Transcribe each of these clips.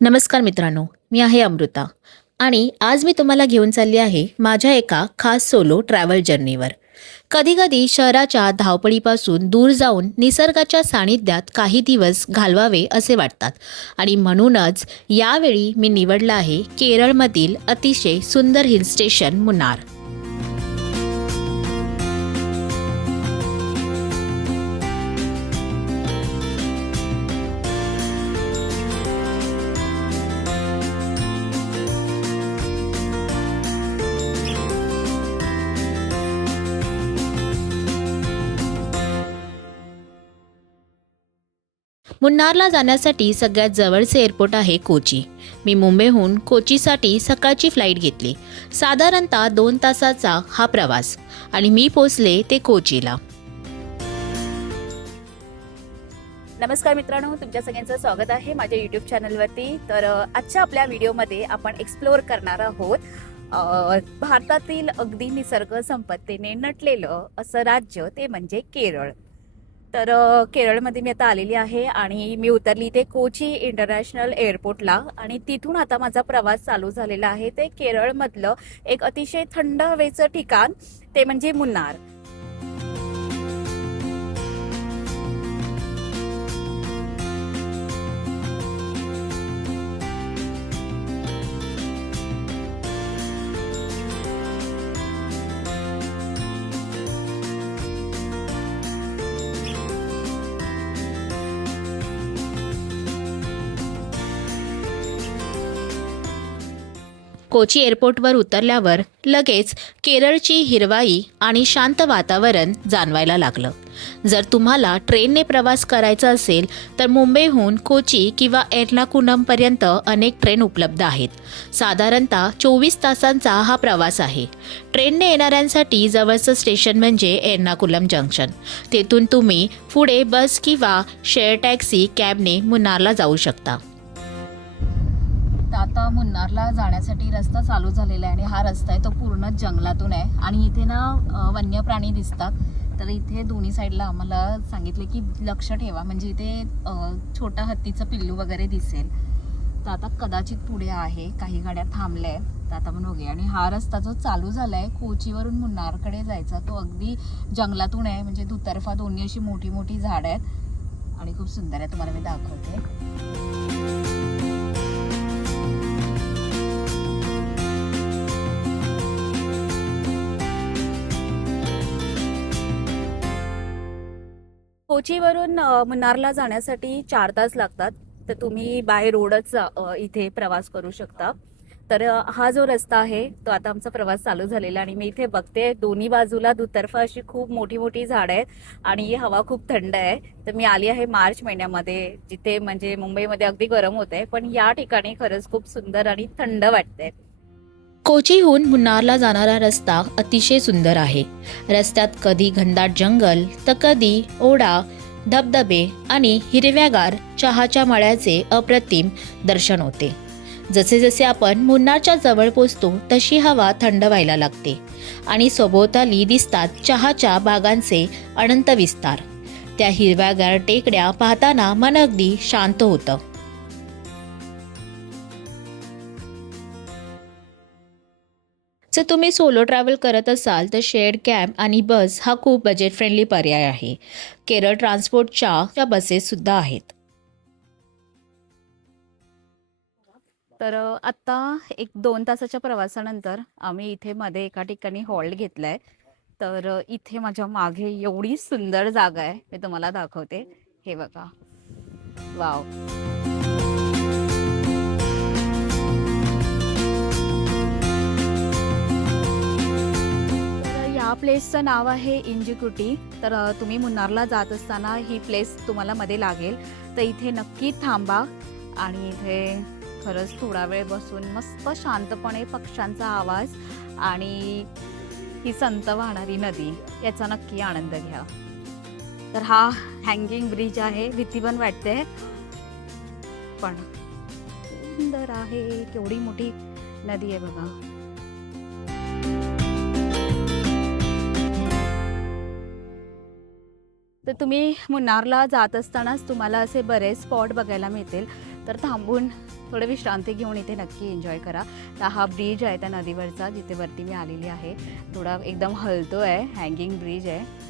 नमस्कार मित्रांनो, मी आहे अमृता आणि आज मी तुम्हाला घेऊन चालली आहे माझ्या एका खास सोलो ट्रॅव्हल जर्नीवर. कधीकधी शहराच्या धावपळीपासून दूर जाऊन निसर्गाच्या सानिध्यात काही दिवस घालवावे असे वाटतात आणि म्हणूनच यावेळी मी निवडलं आहे केरळमधील अतिशय सुंदर हिल स्टेशन मुन्नार. मुन्नारला जाण्यासाठी सगळ्यात जवळचे एअरपोर्ट आहे कोची. मी मुंबईहून कोचीसाठी सकाळची फ्लाईट घेतली. साधारणतः 2 तासाचा हा प्रवास आणि मी पोचले ते कोचीला. नमस्कार मित्रांनो, तुमच्या सगळ्यांचं स्वागत आहे माझ्या यूट्यूब चॅनलवरती. तर आजच्या आपल्या व्हिडिओमध्ये आपण एक्सप्लोअर करणार आहोत भारतातील अगदी निसर्ग संपत्तीने नटलेलं असं राज्य, ते म्हणजे केरळ. तर केरळमध्ये मी आता आलेली आहे आणि मी उतरली इथे कोची इंटरनॅशनल एअरपोर्टला आणि तिथून आता माझा प्रवास चालू झालेला आहे ते केरळमधलं एक अतिशय थंड हवेचं ठिकाण, ते म्हणजे मुन्नार. कोची एअरपोर्टवर उतरल्यावर लगेच केरळची हिरवाई आणि शांत वातावरण जाणवायला लागलं. जर तुम्हाला ट्रेनने प्रवास करायचा असेल तर मुंबईहून कोची किंवा एर्नाकुलमपर्यंत अनेक ट्रेन उपलब्ध आहेत. साधारणतः 24 तासांचा हा प्रवास आहे. ट्रेनने येणाऱ्यांसाठी जवळचं स्टेशन म्हणजे एर्नाकुलम जंक्शन. तेथून तुम्ही पुढे बस किंवा शेअर टॅक्सी कॅबने मुन्नारला जाऊ शकता. आता मुन्नारला जाण्यासाठी रस्ता चालू झालेला आहे आणि हा रस्ता आहे तो पूर्ण जंगलातून आहे आणि इथे ना वन्य प्राणी दिसतात. तर इथे दोन्ही साईडला आम्हाला सांगितले की लक्ष ठेवा, म्हणजे इथे छोटा हत्तीचं पिल्लू वगैरे दिसेल. तर आता कदाचित पुढे आहे, काही गाड्या थांबल्या आहेत, तर आता आपण बघूया. आणि हा रस्ता जो चालू झाला आहे कोचीवरून मुन्नारकडे जायचा, तो अगदी जंगलातून आहे. म्हणजे दुतर्फा दोन्ही अशी मोठी मोठी झाडं आहेत आणि खूप सुंदर आहे. तुम्हाला मी दाखवते. कोचीवरून मुन्नारला जाण्यासाठी 4 तास लागतात. तर तुम्ही बाय रोडच इथे प्रवास करू शकता. तर हा जो रस्ता आहे तो आता आमचा प्रवास चालू झालेला आणि मी इथे बघते दोन्ही बाजूला दुतर्फा अशी खूप मोठी मोठी झाडं आहेत आणि हवा खूप थंड आहे. तर मी आली आहे मार्च महिन्यामध्ये, जिथे म्हणजे मुंबईमध्ये अगदी गरम होत आहे, पण या ठिकाणी खरंच खूप सुंदर आणि थंड वाटतंय. कोचीहून मुन्नारला जाणारा रस्ता अतिशय सुंदर आहे. रस्त्यात कधी घनदाट जंगल तर कधी ओढा, धबधबे आणि हिरव्यागार चहाच्या मळ्याचे अप्रतिम दर्शन होते. जसे जसे आपण मुन्नारच्या जवळ पोचतो तशी हवा थंड व्हायला लागते आणि सभोवताली दिसतात चहाच्या बागांचे अनंत विस्तार. त्या हिरव्यागार टेकड्या पाहताना मन अगदी शांत होतं. जर तुम्ही सोलो ट्रॅव्हल करत असाल तर शेअर्ड कॅब आणि बस हा खूप बजेट फ्रेंडली पर्याय आहे. केरळ ट्रान्सपोर्टच्या बसेस सुद्धा आहेत. तर आत्ता 1-2 तासाच्या प्रवासानंतर आम्ही इथे मध्ये एका ठिकाणी हॉल्ट घेतलाय. तर इथे माझ्या मागे एवढी सुंदर जागा आहे, मी तुम्हाला दाखवते. हे बघा, वाव. या प्लेसचं नाव आहे इंजिकुटी. तर तुम्ही मुन्नारला जात असताना ही प्लेस तुम्हाला मध्ये लागेल, तर इथे नक्की थांबा आणि इथे खरंच थोडा वेळ बसून मस्त शांतपणे पक्ष्यांचा आवाज आणि ही संत वाहणारी नदी याचा नक्की आनंद घ्या. तर हा हँगिंग ब्रिज आहे, भीती पण वाटते पण सुंदर आहे. केवढी मोठी नदी आहे बघा. तर तुम्ही मुन्नारला जात असतानाच तुम्हाला असे बरेच स्पॉट बघायला मिळतील. तर थांबून थोडं विश्रांती घेऊन इथे नक्की एन्जॉय करा. तर हा ब्रिज आहे त्या नदीवरचा, जिथे वरती मी आलेली आहे. थोडा एकदम हलतो आहे, हँगिंग ब्रिज आहे.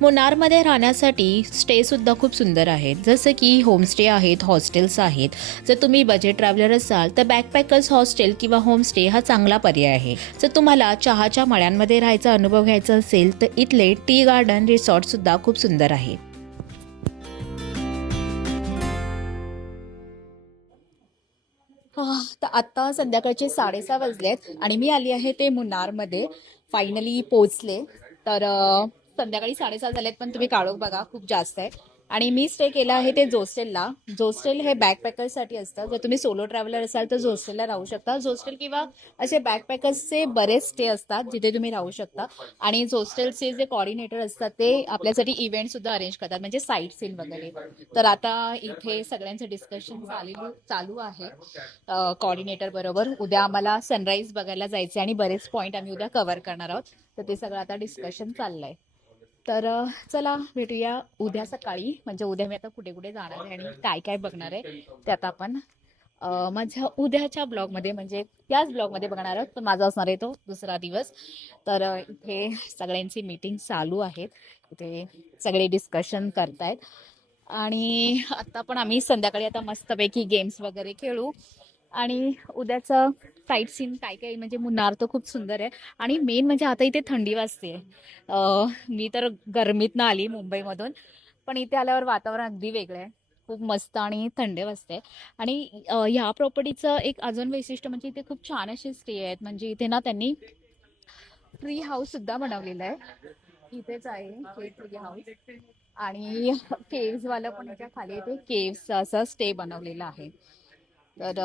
मुन्नारमध्ये राहण्यासाठी स्टेसुद्धा खूप सुंदर आहेत, जसं की होमस्टे आहेत, हॉस्टेल्स आहेत. जर तुम्ही बजेट ट्रॅव्हलर असाल तर बॅकपॅकर्स हॉस्टेल किंवा होमस्टे हा चांगला पर्याय आहे. जर तुम्हाला चहाच्या मळ्यांमध्ये राहायचा अनुभव घ्यायचा असेल तर इथले टी गार्डन रिसॉर्टसुद्धा खूप सुंदर आहे. तर आत्ता संध्याकाळचे 6:30 वाजलेत आणि मी आली आहे ते मुन्नारमध्ये. फायनली पोचले. तर संध्याकाळी 6:30 झालेत, पण तुम्ही काळोख बघा खूप जास्त आहे. आणि मी स्टे केला आहे ते जोस्टेलला. जोस्टेल हे बॅकपॅकर्ससाठी असतं. जर तुम्ही सोलो ट्रॅव्हलर असाल तर जोस्टेलला राहू शकता. जोस्टेल किंवा असे बॅकपॅकर्सचे बरेच स्टे असतात जिथे तुम्ही राहू शकता. आणि जोस्टेलचे जे कॉर्डिनेटर असतात ते आपल्यासाठी इव्हेंट सुद्धा अरेंज करतात, म्हणजे साईट सीन वगैरे. तर आता इथे सगळ्यांचं डिस्कशन चालू आहे कॉर्डिनेटर बरोबर. उद्या आम्हाला सनराईज बघायला जायचे आणि बरेच पॉईंट आम्ही उद्या कव्हर करणार आहोत. तर ते सगळं आता डिस्कशन चाललंय. तर चला भेटूया उद्या सकाळी. म्हणजे उद्या मी आता कुठे कुठे जाणार आहे आणि काय काय बघणार आहे ते आता आपण माझ्या उद्याच्या ब्लॉगमध्ये, म्हणजे याच ब्लॉगमध्ये बघणार आहोत. पण माझा असणार आहे तो दुसरा दिवस. तर इथे सगळ्यांची मीटिंग चालू आहेत, इथे सगळे डिस्कशन करतायत. आणि आता पण आम्ही संध्याकाळी आता मस्तपैकी गेम्स वगैरे खेळू. आणि उद्याचं साईट सीन काय काय, म्हणजे मुन्नार तर खूप सुंदर आहे. आणि मेन म्हणजे आता इथे थंडी वाजते. मी तर गरमीतनं आली मुंबईमधून, पण इथे आल्यावर वातावरण अगदी वेगळं आहे. खूप मस्त आणि थंडी वाजते. आणि ह्या प्रॉपर्टीचं एक अजून वैशिष्ट्य म्हणजे इथे खूप छान असे स्टे आहेत. म्हणजे इथे ना त्यांनी ट्री हाऊस सुद्धा बनवलेलं आहे. इथेच आहे हे ट्री हाऊस. आणि केव्स वाला पण याच्या खाली इथे केव्स असं स्टे बनवलेला आहे. तर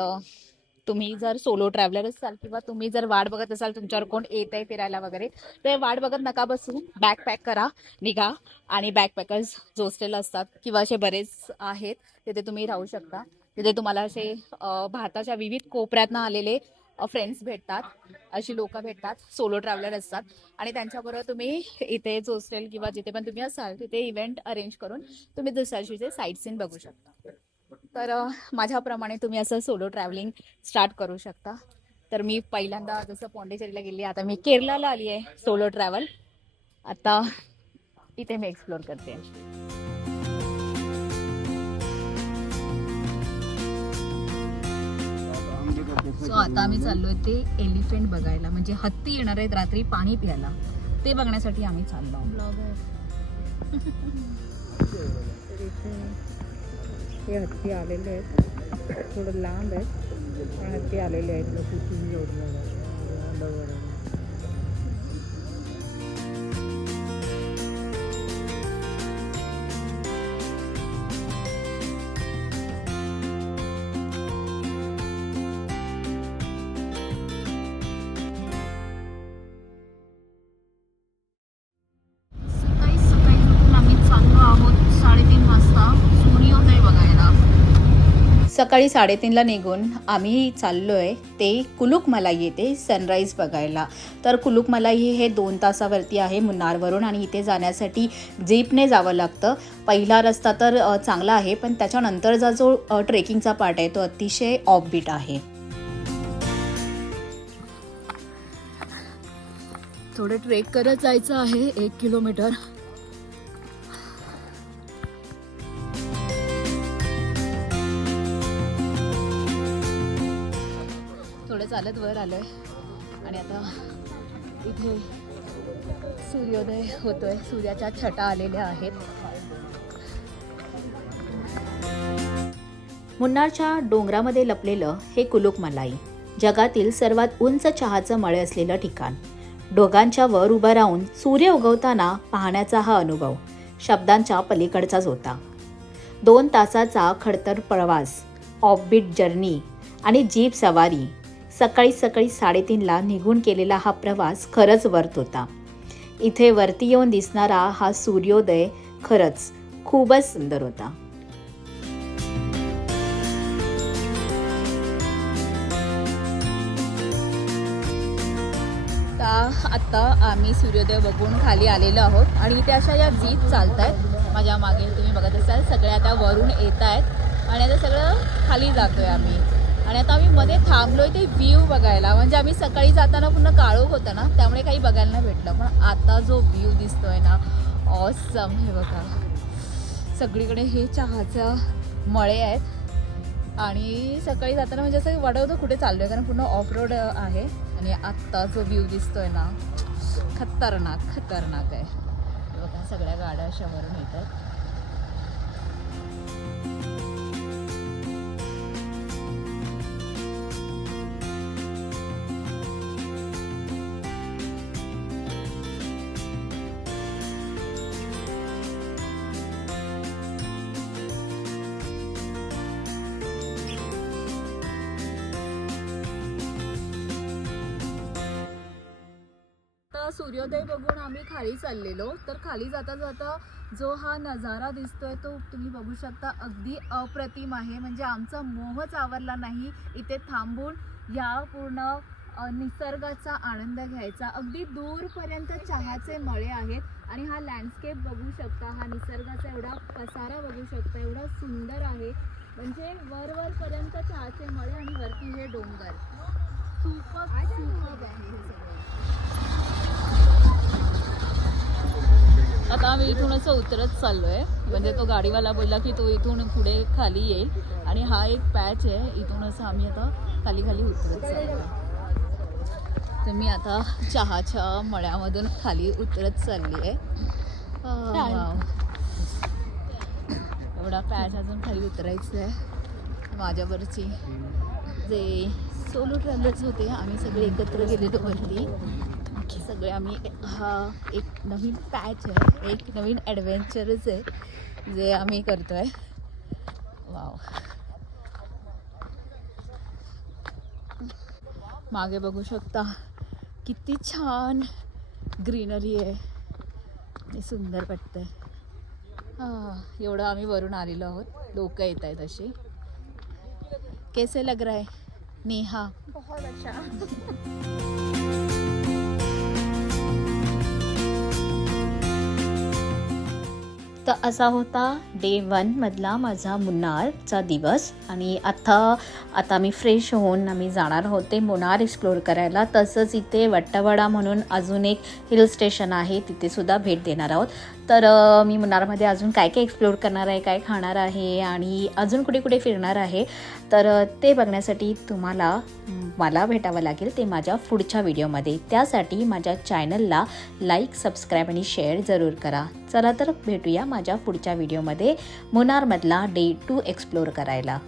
तुम्ही जर सोलो ट्रॅव्हलर असाल किंवा तुम्ही जर वाट बघत असाल तुमच्यावर कोण येत आहे फिरायला वगैरे, तर वाट बघत नका बसू. बॅग पॅक करा, निघा. आणि बॅकपॅकर्स जोस्टेल असतात किंवा असे बरेच आहेत, तिथे तुम्ही राहू शकता. तिथे तुम्हाला असे भारताच्या विविध कोपऱ्यातनं आलेले फ्रेंड्स भेटतात, अशी लोक भेटतात, सोलो ट्रॅव्हलर असतात. आणि त्यांच्याबरोबर तुम्ही इथे जोस्टेल किंवा जिथे पण तुम्ही असाल तिथे इव्हेंट अरेंज करून तुम्ही दुसऱ्या दिवशी साईट सीन बघू शकता. तर माझ्याप्रमाणे तुम्ही असं सोलो ट्रॅव्हलिंग स्टार्ट करू शकता. तर मी पहिल्यांदा जसं पॉंडिचेरीला गेली, आता मी केरलाला आली आहे सोलो ट्रॅव्हल. आता इथे मी एक्सप्लोर करते. सो आता आम्ही चाललोय ते एलिफंट बघायला, म्हणजे हत्ती येणार आहेत रात्री पाणी प्यायला. ते बघण्यासाठी आम्ही चाललो. हे हत्ती आलेले आहेत, थोडं लांब आहेत पण हत्ती आलेले आहेत. सकाळी सकाळी उठून आम्ही चाललो आहोत 3:30 वाजता सूर्योदय बघायला. सकाळी 3:30ला निघून आम्ही चाललोय ते कुलुकमलाई येथे सनराईज बघायला. तर कुलुकमलाई हे 2 तासावरती आहे मुन्नारवरून आणि इथे जाण्यासाठी जीपने जावं लागतं. पहिला रस्ता तर चांगला आहे, पण त्याच्यानंतरचा जो ट्रेकिंगचा पार्ट आहे तो अतिशय ऑफबीट आहे. थोडं ट्रेक करत जायचं आहे 1 किलोमीटर. थोडं चालत वर आलोय आणि आता इथे सूर्योदय होतोय. सूर्याच्या छटा आलेल्या आहेत. मुन्नारच्या डोंगरामध्ये लपलेलं हे कुलुकमलाई जगातील सर्वात उंच चहाचं मळे असलेलं ठिकाण. ढोगांच्या वर उभं राहून सूर्य उगवताना पाहण्याचा हा अनुभव शब्दांच्या पलीकडचाच होता. 2 तासाचा खडतर प्रवास, ऑफबीट जर्नी आणि जीप सवारी. सकाळी सकाळी 3:30ला निघून केलेला हा प्रवास खरंच वर्थ होता. इथे वरती येऊन दिसणारा हा सूर्योदय खरंच खूपच सुंदर होता. आता आम्ही सूर्योदय बघून खाली आलेलो आहोत आणि इथे अशा या जीप चालत आहेत माझ्या मागे तुम्ही बघत असाल. सगळे आता वरून येत आहेत आणि आता सगळं खाली जातोय आम्ही. आणि आता आम्ही मध्ये थांबलोय ते व्ह्यू बघायला. म्हणजे आम्ही सकाळी जाताना पूर्ण काळोख होतं ना, त्यामुळे काही बघायला नाही भेटलं. पण आता जो व्ह्यू दिसतोय ना, ऑसम. हे बघा सगळीकडे हे चहाचं मळे आहेत आणि सकाळी जाताना म्हणजे असं वाटत कुठे चाललो आहे, कारण पूर्ण ऑफ रोड आहे. आणि आत्ता जो व्ह्यू दिसतोय ना, खतरनाक आहे. हे बघा सगळ्या गाड्या अशा वरून येतात. सूर्योदय बघून आम्ही खाली चाललेलो. तर खाली जाता जाता जो हा नजारा दिसतोय तो तुम्ही बघू शकता. अगदी अप्रतिम आहे. म्हणजे आमचा मोहच आवरला नाही इथे थांबून या पूर्ण निसर्गाचा आनंद घ्यायचा. अगदी दूरपर्यंत चहाचे मळे आहेत आणि हा लँडस्केप बघू शकता. हा निसर्गाचा एवढा पसारा बघू शकता, एवढा सुंदर आहे. म्हणजे वरपर्यंत चहाचे मळे आणि वरती हे डोंगर. सुपर आहे हे सगळं. आता आम्ही इथून असं उतरत चाललोय. म्हणजे तो गाडीवाला बोलला की तो इथून पुढे खाली येईल आणि हा एक पॅच आहे. इथून असं आम्ही आता खाली उतरत चाललोय. तर मी आता चहाच्या मळ्यामधून खाली उतरत चालली आहे. एवढा पॅच अजून खाली उतरायचं आहे. माझ्यावरची जे सोलो ट्रॅव्हलर्स होते आम्ही सगळे एकत्र गेलेलो वरती. सगळे आम्ही हा एक नवीन पॅच आहे, एक नवीन ॲडव्हेंचरच आहे जे आम्ही करतोय. वाव. मागे बघू शकता किती छान ग्रीनरी आहे आणि सुंदर वाटतंय. एवढं आम्ही वरून आलेलो आहोत. लोक येत आहेत अशी. कैसे लग रहा है नेहा? बहुत अच्छा. तर असा होता डे 1 मधला माझा मुन्नारचा दिवस. आणि आता मी फ्रेश होऊन आम्ही जाणार होते मुन्नार एक्सप्लोर करायला. तसंच इथे वट्टवडा म्हणून अजून एक हिल स्टेशन आहे, तिथे सुद्धा भेट देणार आहोत. तर मी मुन्नारमध्ये अजून काय काय एक्सप्लोर करणार आहे, काय खाणार आहे आणि अजून कुठे कुठे फिरणार आहे, तर ते बघण्यासाठी मला भेटावं लागेल ते माझ्या पुढच्या व्हिडिओमध्ये. त्यासाठी माझ्या चॅनलला लाईक, सबस्क्राईब आणि शेअर जरूर करा. चला तर भेटूया माझ्या पुढच्या व्हिडिओमध्ये मुन्नारमधला डे 2 एक्सप्लोर करायला.